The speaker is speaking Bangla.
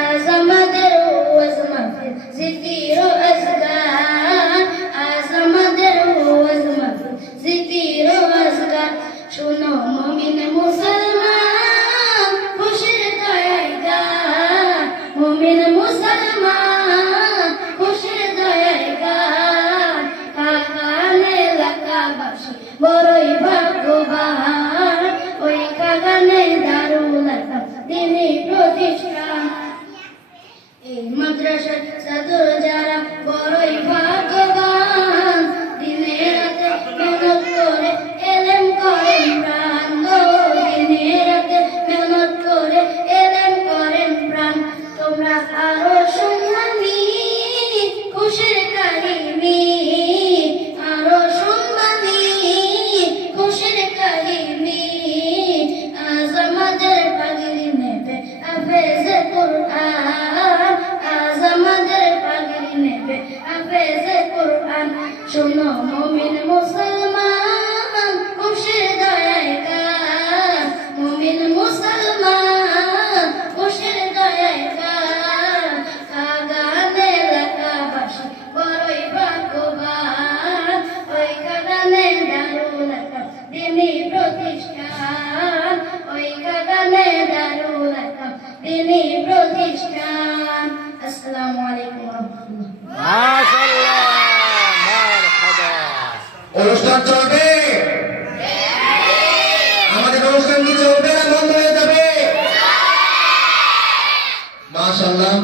আজমাদের ওয়াজ মাহফিল জিকির ও আজগার, আজমাদের ওয়াজ মাহফিল জিকির ও আজগার। শোনো মুমিন মুসলমান খুশির দয়ায় গান, মুমিন মুসলমান খুশির দয়ায় গান। কাগান এলাকাবাসী বড়ই ভাগ্যবান, ওই কাগানে দারুল আরকাম দ্বীনি প্রতিষ্ঠান। এই মাদ্রাসার ছাত্র যারা বড়ই ভাগ্যবান, দিনে রাতে মেহনত করে এলেম করেন প্রাণ, দিনে রাতে মেহনত করে এলেম করেন প্রাণ। তোমরা আরো সম্মানী খুশির কাহিনী, আরো সম্মানী খুশির কাহিনী। আজ আমাদের পাগড়ি নেবে হাফেজে কুরআন, আজ আমাদের পাগড়ি নেবে হাফেজে কুরআন। শোনো মুমিন মুসলমান খুশির দয়ায় গান, মুমিন মুসলমান খুশির দয়ায় গান। কাগান এলাকাবাসী বড়ই ভাগ্যবান, ওই কাগানে দারুল আরকাম দ্বীনি প্রতিষ্ঠান, ওই কাগানে দারুল আরকাম দ্বীনি প্রতিষ্ঠান। আসসালামু আলাইকুম ওয়া রাহমাতুল্লাহ। মাশাআল্লাহ, মারহাবা। অনুষ্ঠান চলবে, আমাদের অনুষ্ঠান কি চলবে না বন্ধ হয়ে যাবে? মাশাআল্লাহ।